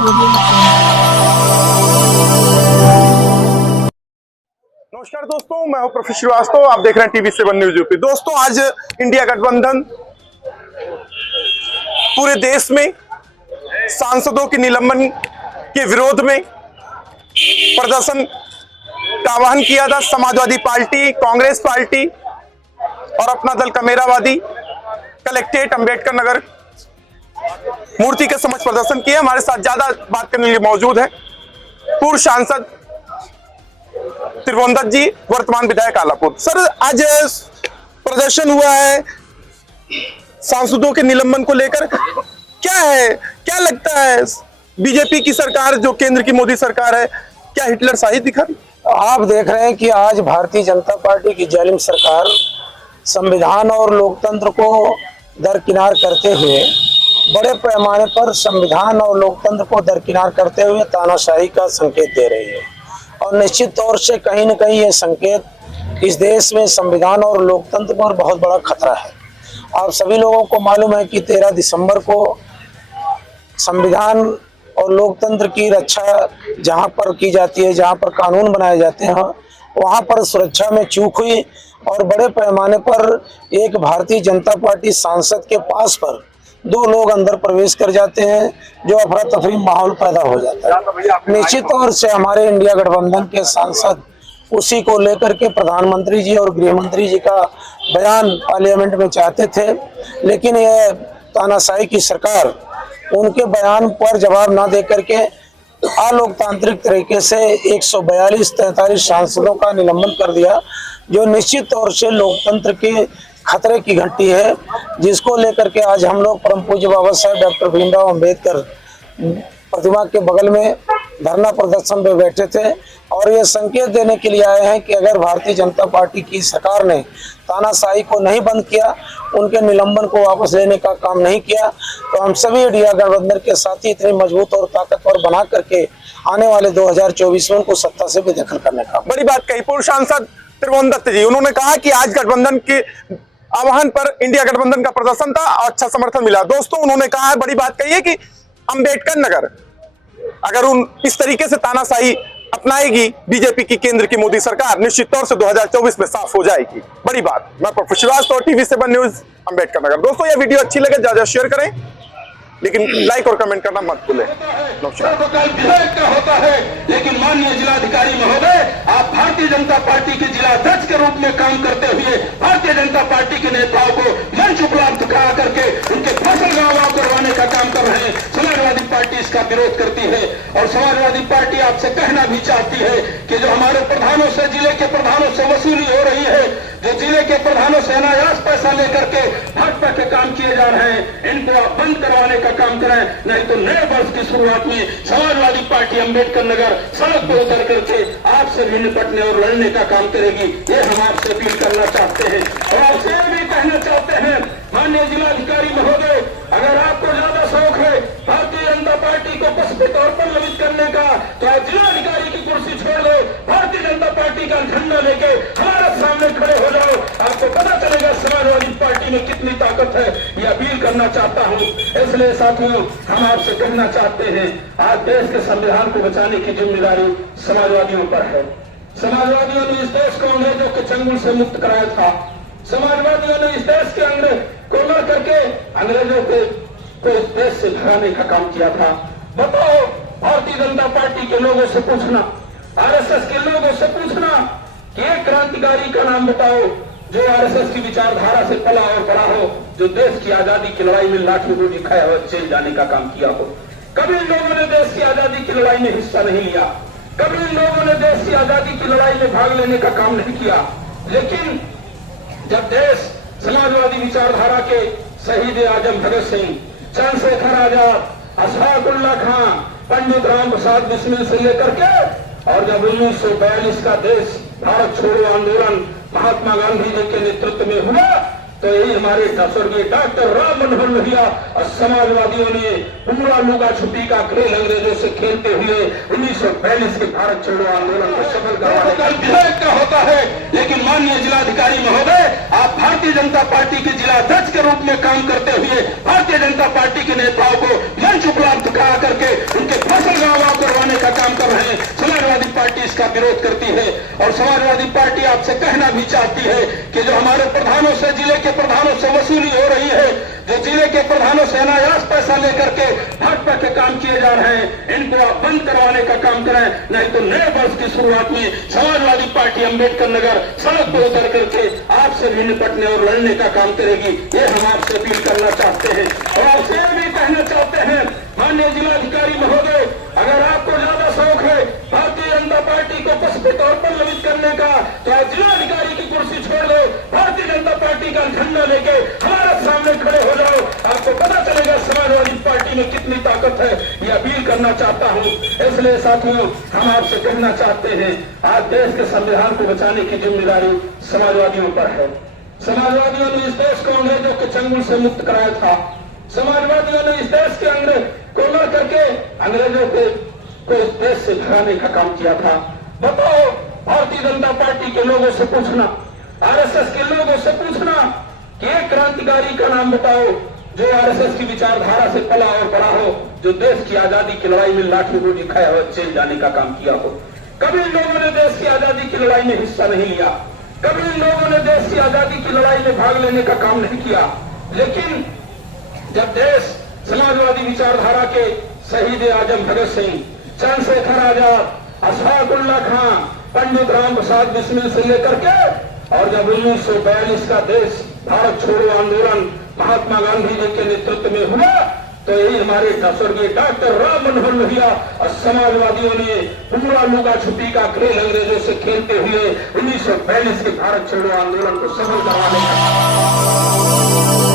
नमस्कार दोस्तों, मैं हूं प्रोफेसर श्रीवास्तव। आप देख रहे हैं TV7 न्यूज यूपी। दोस्तों, आज इंडिया गठबंधन पूरे देश में सांसदों के निलंबन के विरोध में प्रदर्शन का आह्वान किया था। समाजवादी पार्टी, कांग्रेस पार्टी और अपना दल कमेरावादी कलेक्ट्रेट अंबेडकर नगर मूर्ति के समक्ष प्रदर्शन किया। हमारे साथ ज्यादा बात करने के लिए मौजूद है पूर्व सांसद त्रिभुवन दत्त जी, वर्तमान विधायक आलापुर। सर, आज प्रदर्शन हुआ है सांसदों के निलंबन को लेकर, क्या लगता है बीजेपी की सरकार, जो केंद्र की मोदी सरकार है, क्या हिटलर शाही दिखा रही? आप देख रहे हैं कि आज भारतीय जनता पार्टी की जालिम सरकार संविधान और लोकतंत्र को दरकिनार करते हुए, बड़े पैमाने पर संविधान और लोकतंत्र को दरकिनार करते हुए तानाशाही का संकेत दे रही है। और निश्चित तौर से कहीं न कहीं ये संकेत इस देश में संविधान और लोकतंत्र पर बहुत बड़ा खतरा है। आप सभी लोगों को मालूम है कि 13 दिसंबर को संविधान और लोकतंत्र की रक्षा जहां पर की जाती है, जहां पर कानून बनाए जाते हैं, वहां पर सुरक्षा में चूक हुई और बड़े पैमाने पर एक भारतीय जनता पार्टी सांसद के पास पर 2 लोग अंदर प्रवेश कर जाते हैं, जो अफरा तफरी माहौल पैदा हो जाता है। निश्चित तौर से हमारे इंडिया गठबंधन के सांसद उसी को लेकर के प्रधानमंत्री जी और गृह मंत्री जी का बयान पार्लियामेंट में चाहते थे, लेकिन यह तानाशाही की सरकार उनके बयान पर जवाब ना दे करके अलोकतांत्रिक तरीके से 142-43 सांसदों का निलंबन कर दिया, जो निश्चित तौर से लोकतंत्र के खतरे की घंटी है, जिसको लेकर के आज हम लोग परम पूज्य बाबा साहेब डॉक्टर भीमराव अंबेडकर प्रतिमा के बगल में धरना प्रदर्शन पे बैठे थे और ये संकेत देने के लिए आए हैं कि अगर भारतीय जनता पार्टी की सरकार ने तानाशाही को नहीं बंद किया, उनके निलंबन को वापस लेने का काम नहीं किया, तो हम सभी इंडिया गठबंधन के साथी इतनी मजबूत और ताकतवर बना करके आने वाले 2024 में उनको सत्ता से बेदखल करने का। बड़ी बात कही पूर्व सांसद त्रिभुवन दत्त जी। उन्होंने कहा कि आज गठबंधन के आह्वान पर इंडिया गठबंधन का प्रदर्शन था, अच्छा समर्थन मिला। दोस्तों, उन्होंने कहा है, बड़ी बात कही है कि अंबेडकर नगर अगर इस तरीके से तानाशाही अपनाएगी बीजेपी की केंद्र की मोदी सरकार, निश्चित तौर से 2024 में साफ हो जाएगी। बड़ी बात। मैं professor Srivastava, TV7 news, Ambedkar Nagar. दोस्तों, यह वीडियो अच्छी लगे ज्यादा शेयर करें, लेकिन लाइक और कमेंट करना मत भूलें। का होता है, लेकिन माननीय जिलाधिकारी महोदय, आप भारतीय जनता पार्टी के जिलाध्यक्ष के रूप में काम करते हुए भारतीय जनता पार्टी के नेताओं को मंच उपलब्ध करा करके उनके फसल गाँव करवाने का काम कर रहे हैं। समाजवादी पार्टी इसका विरोध करती है और समाजवादी पार्टी आपसे कहना भी चाहती है कि जो हमारे प्रधानों से, जिले के प्रधानों से वसूली हो रही है, जो जिले के प्रधानों से अनायास पैसा लेकर के भाजपा के काम किए जा रहे हैं, इनको आप बंद करवाने का काम करें, नहीं तो नए वर्ष की शुरुआत में समाजवादी पार्टी अंबेडकर नगर सड़क पर उतर करके आपसे भी निपटने और लड़ने का काम करेगी। ये हम आपसे अपील करना चाहते हैं और आपसे भी कहना चाहते हैं, माननीय जिलाधिकारी महोदय, अगर आपको ज्यादा शौक है भारतीय जनता पार्टी को पसपे तौर पर ललित करने का, तो आप जिलाधिकारी की कुर्सी छोड़ दो, भारतीय जनता पार्टी का झंडा लेके हमारे सामने खड़े हो जाओ। आपको पता चलेगा समाजवादी पार्टी में कितनी ताकत है। ये अपील करना चाहता हूँ। इसलिए साथियों, हम आपसे कहना चाहते हैं, आज देश के संविधान को बचाने की जिम्मेदारी समाजवादियों पर है। समाजवादियों ने इस देश को अंग्रेजों के चंगुल से मुक्त कराया था। समाजवादियों ने इस देश के अंग्रेज को लड़ करके अंग्रेजों को इस देश से भगाने का काम किया था। बताओ, भारतीय जनता पार्टी के लोगों से पूछना, RSS के लोगों से पूछना कि एक क्रांतिकारी का नाम बताओ जो RSS की विचारधारा से पला और बड़ा हो, जो देश की आजादी की लड़ाई में लाठी गोली खाया हो, जेल जाने का काम किया हो। कभी इन लोगों ने देश की आजादी की लड़ाई में हिस्सा नहीं लिया, कभी इन लोगों ने देश की आजादी की लड़ाई में भाग लेने का काम नहीं किया। लेकिन जब देश समाजवादी विचारधारा के शहीद आजम भगत सिंह, चंद्रशेखर आजाद, अशफाकुल्लाह खां, पंडित राम प्रसाद बिस्मिल से लेकर के, और जब 1942 का देश भारत छोड़ो आंदोलन महात्मा गांधी जी के नेतृत्व में हुआ, तो यही हमारे स्वर्गीय डॉक्टर राम मनोहर लोहिया और समाजवादियों ने पूरा लुका छुपी का खेल अंग्रेजों से खेलते हुए 1942 के भारत छोड़ो आंदोलन को सफल करवाने का विधायक का होता है। लेकिन माननीय जिलाधिकारी महोदय, आप भारतीय जनता पार्टी के जिलाध्यक्ष के रूप में काम करते हुए भारतीय जनता पार्टी के नेताओं को मंच उपलब्ध करा करके उनके हैं, समाजवादी पार्टी इसका विरोध करती है। और समाजवादी पार्टी आपसे कहना भी चाहती है कि जो हमारे प्रधानों से, जिले के प्रधानों से वसूली हो रही है, जो जिले के प्रधानों से अनायास पैसा लेकर के भाजपा के काम किए जा रहे हैं, इनको आप बंद करवाने का काम करें, नहीं तो नए वर्ष की शुरुआत में समाजवादी पार्टी अंबेडकर नगर सड़क पर उतर करके आपसे भी निपटने और लड़ने का काम करेगी। ये हम आपसे अपील करना चाहते हैं। और आपसे यह भी कहना चाहते हैं, माननीय जिलाधिकारी महोदय, अगर आपको ज्यादा शौक है भारतीय जनता पार्टी को पसपी तौर पर ललित करने का, तो आप जिलाधिकारी की कुर्सी छोड़ दो, भारतीय जनता पार्टी का झंडा लेके हमारे सामने खड़े हो जाओ, आपको पता चलेगा समाजवादी पार्टी में कितनी ताकत है। ये अपील करना चाहता हूँ। इसलिए साथियों, हम आपसे कहना चाहते हैं, आज देश के संविधान को बचाने की जिम्मेदारी समाजवादियों पर है। समाजवादियों ने इस देश को अंग्रेजों के चंगुल से मुक्त कराया था। समाजवादियों ने इस देश के अंग्रेज को लड़ करके अंग्रेजों को इस देश से भगाने का काम किया था। बताओ, भारतीय जनता पार्टी के लोगों से पूछना, आरएसएस के लोगों से पूछना कि एक क्रांतिकारी का नाम बताओ जो आरएसएस की विचारधारा से पला और बड़ा हो, जो देश की आजादी की लड़ाई में लाठी गोली खाया हुआ जेल जाने का काम किया हो। कभी इन लोगों ने देश की आजादी की लड़ाई में हिस्सा नहीं लिया, कभी इन लोगों ने देश की आजादी की लड़ाई में भाग लेने का काम नहीं किया। लेकिन जब देश समाजवादी विचारधारा के शहीद आजम भगत सिंह, चंद्रशेखर आजाद, अशफाकुल्ला खां, पंडित राम प्रसाद बिस्मिल से लेकर के, और जब 1942 का देश भारत छोड़ो आंदोलन महात्मा गांधी जी के नेतृत्व में हुआ, तो यही हमारे स्वर्गीय डॉक्टर राम मनोहर लोहिया और समाजवादियों ने पूरा लुका छुपी का खेल अंग्रेजों से खेलते हुए 1942 के भारत छोड़ो आंदोलन को सफल कराने का